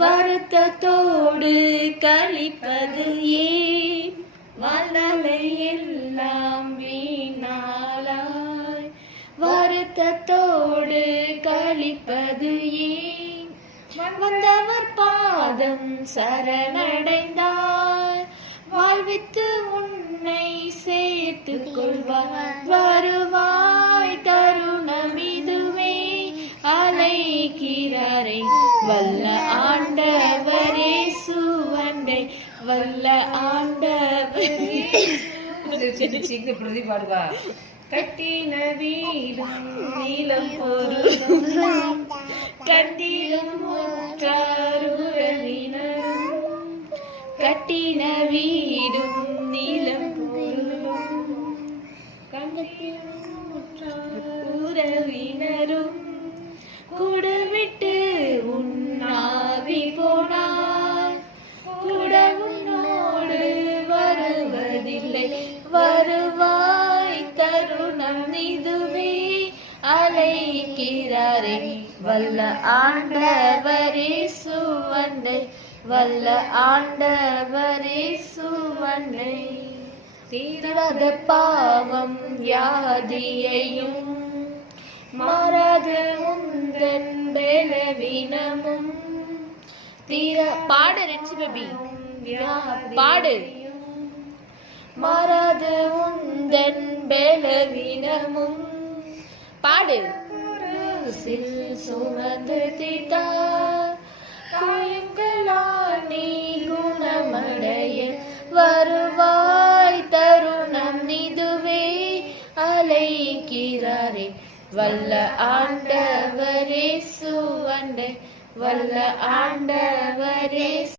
வருத்தத்தோடு கழிப்பது ஏன்? வாழ்நாளை எல்லாம் வீணாளாய் வருத்தத்தோடு கழிப்பது ஏன்? வந்தவர் பாதம் சரணடைந்தார், வாழ்வித்து உன்னை சேர்த்துக் கொள்வார். வருவாய் தருணம் இதுவே, அழைக்கிறாரே வல்ல ஆண்டவரே சுவண்டை, வல்ல ஆண்டவரே. பாடுவா. கட்டின வீடும் நீலம் பொருளும், கண்டிலும் ஒற்றார் உறவினரும். கட்டின வீடும் நீலம் பொருளும், கண்டிலும் ஒற்றார் உறவினரும். கூடுவிட்டு உன்னாவி போனார், கூட உன்னோடு வருவதில்லை. வருவாய் தருணம் இதுவே, அழைக்கிறாரே வல்ல ஆண்டவரே சுவண்டை, வல்ல ஆண்டவரே சுவண்டை. தீராத பாவம் யாதியையும், மாறாது உந்தன் பலவீனமும். பாடு ரென்சி பேபி, பாடு. மாறாது உந்தன் பலவீனமும், பாடு. சுமந்து தீர்த்தார், காயங்களால் நீ குணமடைய. வருவாய் தருணம் இதுவே, அழைக்கிறாரே வல்ல ஆண்டவரே சுவண்டை, வல்ல ஆண்டவரே.